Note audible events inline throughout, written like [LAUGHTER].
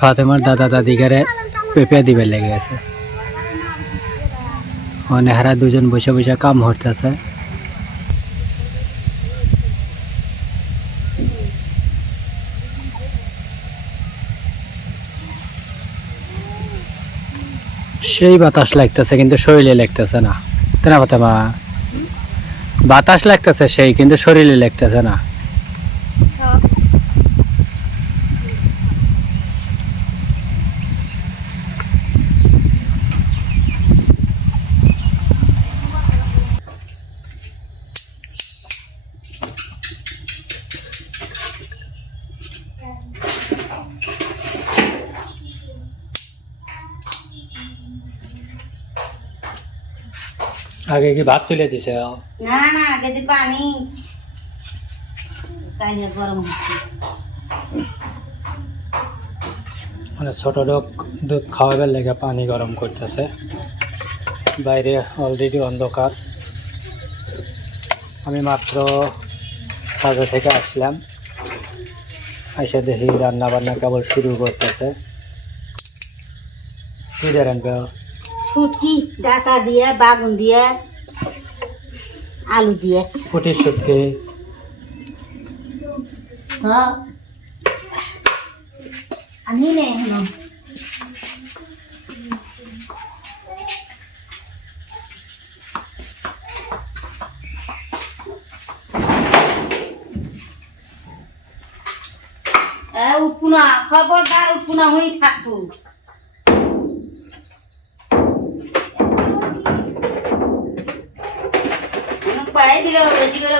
ফাতেমার দাদা দাদিকারে পেঁপে দিবে লেগে গেছে। নেহারা দুজন বসে বসে কাম করতেছে। সেই বাতাস লাগতেছে, কিন্তু শরীরে লাগতেছে না। তাই না ফাতেমা বাতাস লাগতেছে সেই, কিন্তু শরীরে লাগতেছে না। আগে কি ভাত তুলে দিছে? না না আগে দি পানি কাইলে গরম হচ্ছে। মানে ছোট লোক দুধ খাওয়াবার লেগে পানি গরম করতেছে। বাইরে অলরেডি অন্ধকার। আমি মাত্র কাজে থেকে আসলাম। এসে দেখি রান্না বান্না কেবল শুরু করতেছে। কি দেন শুটকি ডাটা দিয়ে বাগুন দিয়ে আলু দিয়ে। ফুটির শুটকি। হ্যাঁ। আনি নে। খবরদার উঠপুনা হয়ে থাকব।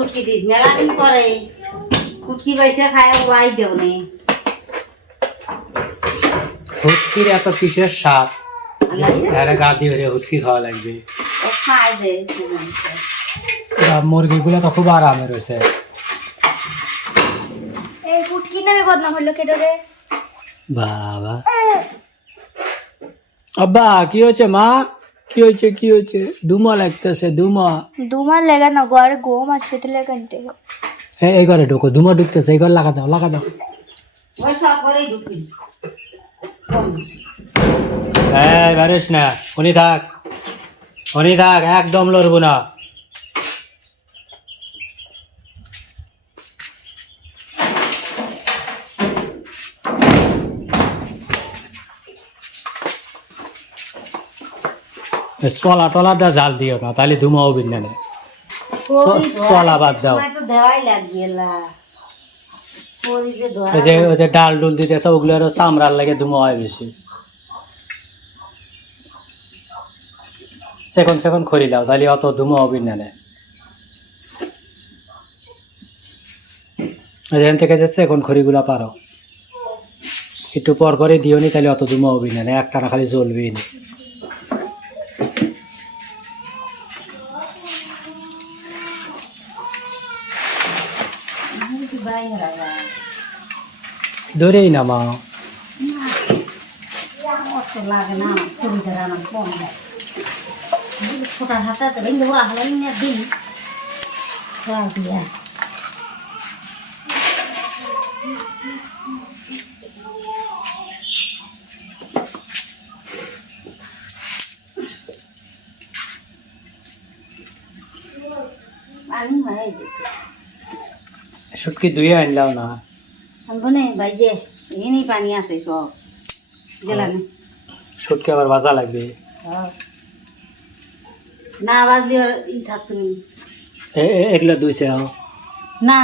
উটকি দিস মেলা দিন পরে পয়সা খায় উড়াই দেও নে হুটকির এত কিসের স্বাদ? এরা গা দিয়ে হরে হুটকি খাওয়া লাগবে। ও খায় দে মুরগিগুলো তো খুব আরামে রয়েছে। এই ফুটকি নামে বদনাম হলো কেটে রে। বাবা। আব্বা কি হয়েছে মা? কি হয়েছে কি হয়েছে? দুমা লাগতেছে দুমা। দুমা লেগে না ঘরে গোম হাসপাতালে কানতে এ- এই ঘরে ঢোকো দুমা ঢুকতেছে এই ঘরে লাগা দাও লাগা দাও। ওই সব করেই ঢুকি। হ্যাঁ বারিস না উনি থাক। উনি থাক একদম লড়বো না। চলা টলাটা জাল দিও না তাহলে ধুমাও বিন্যা নেই চলা বাদ দাও। ওই যে ওই যে ডাল ডুল দিতেছে ওগুলো আরও চামড়ার লাগে ধুমো হয় বেশি। সেকন্ড সেকন্ড খড়ি লাও তাহলে অত ধুমো হবে না। নে। এখান থেকে যে সেকন্ড খড়িগুলো পারো। একটু পর পরে দিও নি তাহলে অত ধুমো হবে না নে। একটা না খালি জ্বলবেই না বাইরে যায় ধরেই না মা অত লাগে না আমার পরিবার আমার কম ছোটার হাতে হাতে ভেঙে ওরা হলো না দিন দিয়া পানি সুটকি ধুয়ে আনলাও না আনব নে ভাই এনেই পানি আছে সব। গেলা না আবার ভাজা লাগবে। হ্যাঁ। না বাজলে ওর ই থাকতো এগুলো না।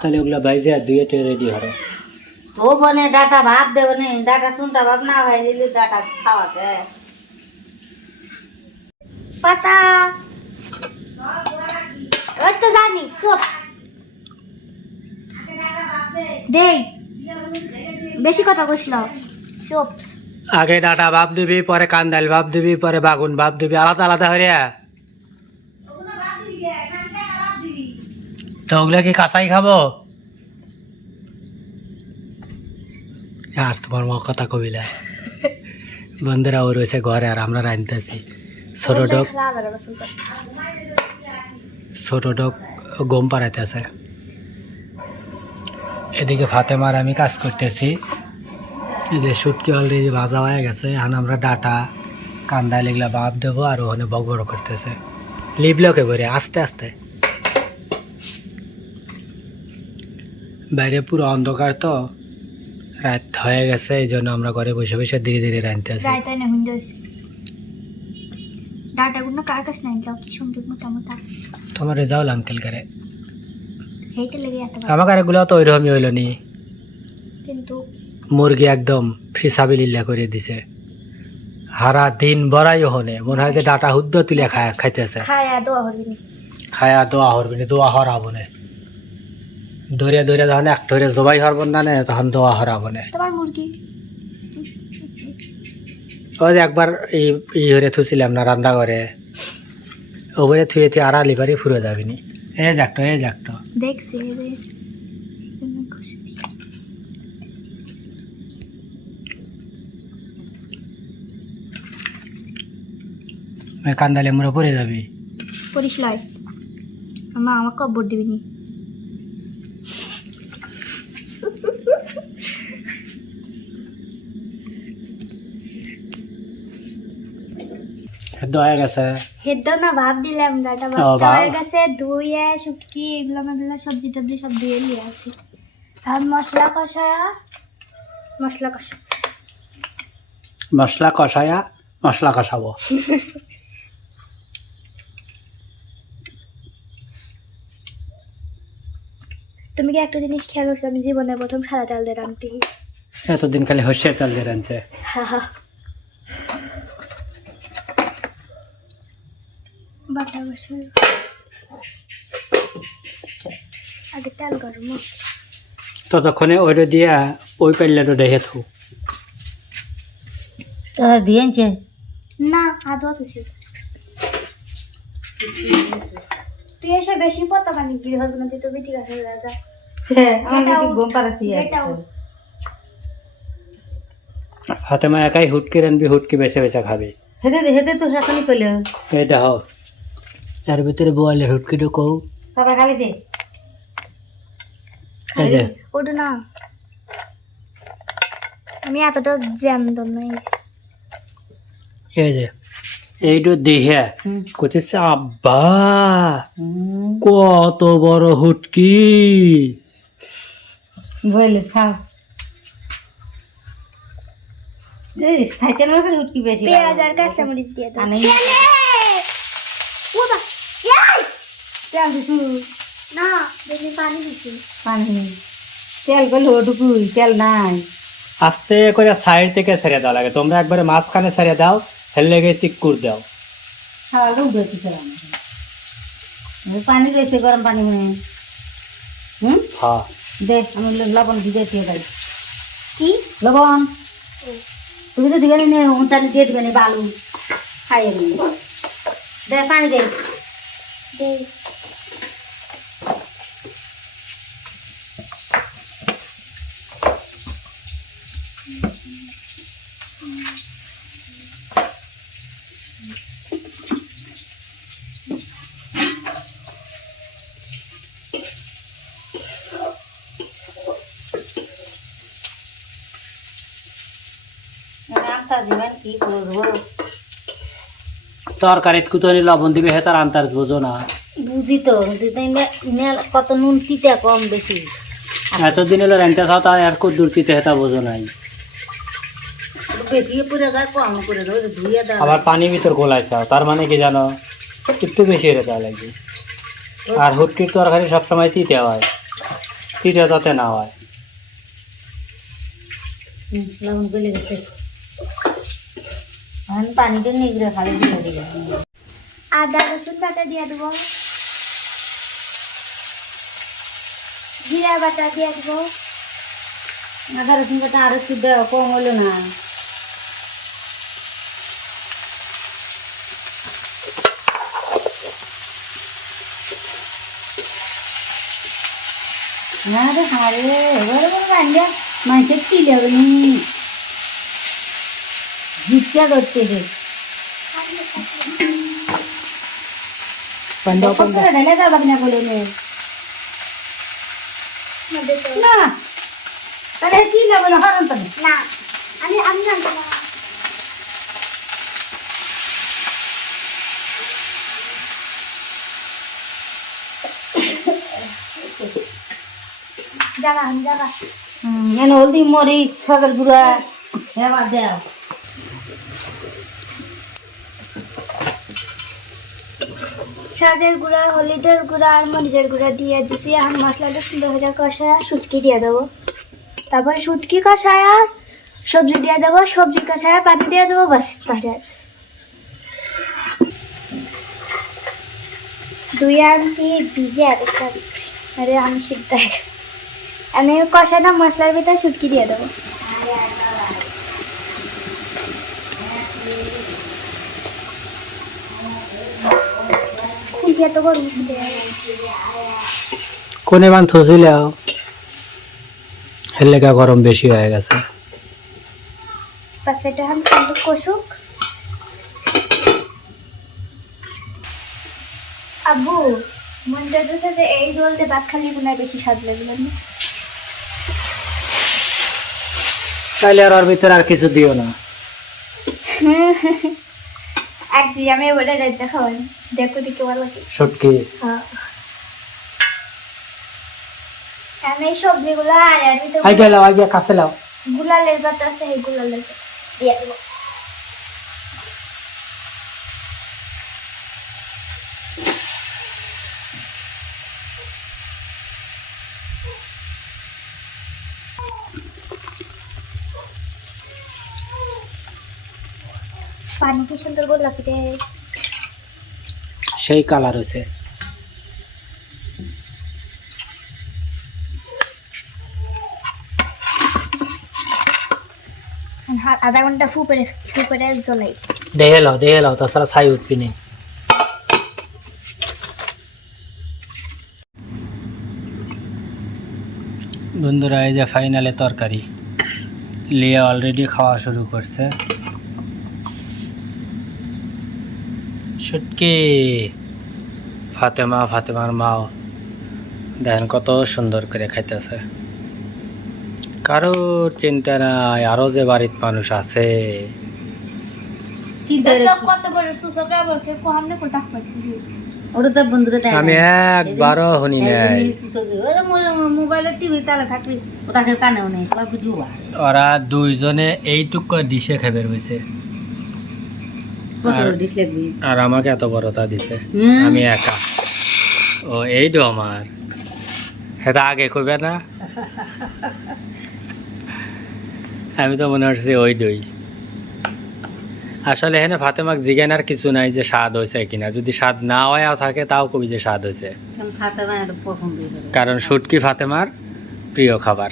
তাহলে ওগুলো ভাইজে আর রেডি হরো। তো বনে ডাটা ভাত দেবো নে ডাটা শুনটা ভাব না ভাই দিলে ডাটা খাওয়াতে। পাতা। ওই তো জানি চুপ। দেই বেশি কথা কইস না। আগে ডাটা ভাব দিবি পরে কান্দাল ভাব দিবি পরে বাগুন ভাব দিবি আলাদা আলাদা হয়ে তো ওগুলো কি কাঁচাই খাব? আর তোমার মা কথা কবিলা বন্ধুরা ও রয়েছে ঘরে আর আমরা রাঁধতেছি। ছোট ডক ছোট ডক গম পাড়াইতেছে। এদিকে ফাতেমার আমি কাজ করতেছি। এই যে শুটকি অলরেডি ভাজা হয়ে গেছে এখন আমরা ডাটা কান্দা এগুলা বাপ দেবো আর ওখানে বক বড় করতেছে। লিবলকে করে আস্তে আস্তে। বাইরে পুরো অন্ধকার তো রাত হয়ে গেছে এই জন্য আমরা ঘরে বসে বসে ধীরে ধীরে রাঁধতে আছি তোমার রেজাউল আঙ্কেল করে হেইতে লেগে এত ভালো। আমার এগুলো তো ওইরকমই হইল নি। কিন্তু মুরগি একদম ফিসাবিল্লা করে দিছে। হারা দিন বড়াই হনে মনে হয় যে ডাটা হুদ্দ তুলে খায় খাইতেছে। খায় দোয়া হরবি দোয়া হরবি না দোয়া হরাবো না। দৌড়িয়া দৌড়িয়া যখন এক ধরে জবাই হরব না নে তখন দোয়া হরাবো না। তোমার মুরগি? ওই যে একবার এই ই হরে থুছিলাম না রান্না করে ওপরে থুয়ে থুয়ে আড়ালি বাড়ি ফুরে যাবিনি এ যাকটো এ যাকটো দেখছি কান্দালে মোরা পরে যাবি। পরিস লাই। আমা আমার কবর দিবি দয়া গেছে। না ভাব দিলাম ডাটা ভাব। হয়ে গেছে ধুয়ে শুটকি এগুলো মেগুলো সবজি টবজি সব ধুয়ে নিয়ে আসি। আর মশলা কষায়া? মশলা কষা মশলা কষায়া মশলা কষাবো। [LAUGHS] তুমি কি একটা জিনিস খেয়াল করছ? আমি জীবনে প্রথম সাদা চাল দিয়ে রাঁধতে এতদিন খালি হসিয়ে তেল দিয়ে রাঁধছে। বাটা বসে আগে তেল গরম ততক্ষণে ওইটা দিয়া ওই পাল্লাটা দেখে থু তোরা দিয়েছে? না আদৌ আছে তুই এসে বেশি পতা পানি গিরি হবে না তুই তো বেটি গাছে রাজা হ্যাঁ। হাতে মা একাই হুটকি রানবি হুটকি বেছে বেছে খাবি। হেতে হেতে তো এখনই পেলে এই দেখ এর ভিতরে বোয়ালের হুটকিটা কৌ সবাই এই যে। ওটা না। আমি এতটা জানতো না এই যে। এইটা দেখে করতেছে আব্বা কত বড় হুটকি। বলে মাছের উটকি বেশি পেঁয়াজ আর কাঁচামরিচ দিয়ে দাও আনে ও বা ইয়াই! তেল দিছু? না বেশি পানি দিছি। পানি তেল গেলে ওটুকুই তেল নাই। আস্তে করে সাইড থেকে ছেড়ে দেওয়া লাগে। তোমরা একবারে মাঝখানে ছেড়ে দাও হেলে লেগে চিক্কুর দাও। খাওয়াটা উঠে দিছিলাম পানি রয়েছে গরম পানি মনে। হুম? হ্যাঁ। দে আমি লবণ দিয়ে দিয়ে যাই কি? লবণ? তুমি তো দিবে না উনচালি দিয়ে দিবে না বালু। খাইয়ে দিবে দে পানি দে। দে। কি করব? তরকারিত কুতনি লবণ দিবে হে তার আন্তার বোঝো না। বুঝি তো কত নুন তিতে কম বেশি। এতদিন এলো রেন্টে খাও তার আর কত দূর চিতে হেতা বোঝো নাই। আবার পানি ভিতর গোলাইছে তার মানে কি জানো? একটু বেশি হেরে দেওয়া লাগবে আর হুটকির তরকারি সবসময় তিতে হয়। তিতে যাতে না হয়। লবণ গলে গেছে। এখন পানিটা নিগড়ে খালি দিয়ে দিবে আদা রসুন বাটা দিয়ে দেবো। জিরা বাটা দিয়ে দেবো। আদা রসুন কাটা আর একটু দেওয়া কম হলো না। না রে হারে এবারে বান্ধা মানুষের কি নি ভিক্ষা করতে রে পান্ডাও ঢেলে দাও না বলে নে। তাহলে কি নেবে না হরণ তুমি না আমি আমি জানতাম না। জাগা এনে হলদি মরিচ সদর গুঁড়া এবার সাজের গুঁড়া, হলুদের গুঁড়া আর মরিচের গুঁড়া দিয়ে দিছি। আর মশলাটা সুন্দর করে কষায় শুটকি দিয়ে দেবো। তারপর শুটকি কষায় সবজি দিয়ে দেবো, সবজি কষায় পানি দিয়ে দেবো বাস তাহলে দুই আনছি, ভিজে আর একটা আরে, আমি সিদ্ধ আমি কষাটা মশলার ভিতরে শুটকি দিয়ে দেবো। খুব এত গরম কোনে মান থছিল হেলেকা গরম বেশি হয়ে গেছে। এটা কষুক যাচ্ছে যে এই দিয়ে ভাত খালি হয় বেশি স্বাদ লাগবে না তাহলে আর ওর ভিতরে আর কিছু দিও না। একদিন আমি ওটা রাইতে খাওয়াই দেখো দেখে ভালো লাগে শুটকি হ্যাঁ। আমি এই সবজিগুলো আর এর ভিতরে আই গেলাও আই গিয়া কাছে লাও। গুলালের পাতা আছে এই গুলালের দিয়ে দেবো। পানি কি সুন্দর গোলাপি রে সেই কালার হয়েছে। আধা ঘণ্টা ফুপেরে ফুপেরে জ্বলাই। দেহে লাও দেহে লাও তাছাড়া ছাই উঠবি নি। বন্ধুরা এই যে ফাইনালে তরকারি। লিয়া অলরেডি খাওয়া শুরু করছে। শুটকি ফাতেমা ফাতেমার মাও। দেখেন কত সুন্দর করে খাইতেছে। কারোর চিন্তা নাই আরও যে বাড়ির মানুষ আছে। আমি একবারও শুনি নাই। মোবাইলের টিভি তালে থাকলে ওটাকে কানেও নেই সবাই বুঝব ওরা দুইজনে এইটুকু ডিশে খাইবে রয়েছে কত আর- আমাকে এত বড়টা দিছে। আমি একা। ও এইটো আমার। সেটা আগে কইবে না? আমি তো মনে হচ্ছে ওই দই আসলে এখানে ফাতেমাক জিজ্ঞানার কিছু নাই যে স্বাদ হয়েছে কিনা। যদি স্বাদ না হয়েও থাকে তাও কবি যে স্বাদ হয়েছে। কারণ শুটকি ফাতেমার প্রিয় খাবার।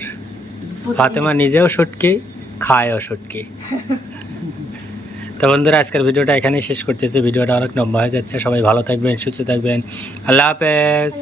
ফাতেমা নিজেও শুটকি খায়ও শুটকি। তো বন্ধুরা, আজকের ভিডিওটা এখানেই শেষ করতেছি। ভিডিওটা অনেক লম্বা হয়ে যাচ্ছে। সবাই ভালো থাকবেন, সুস্থ থাকবেন। আল্লাহ হাফেজ।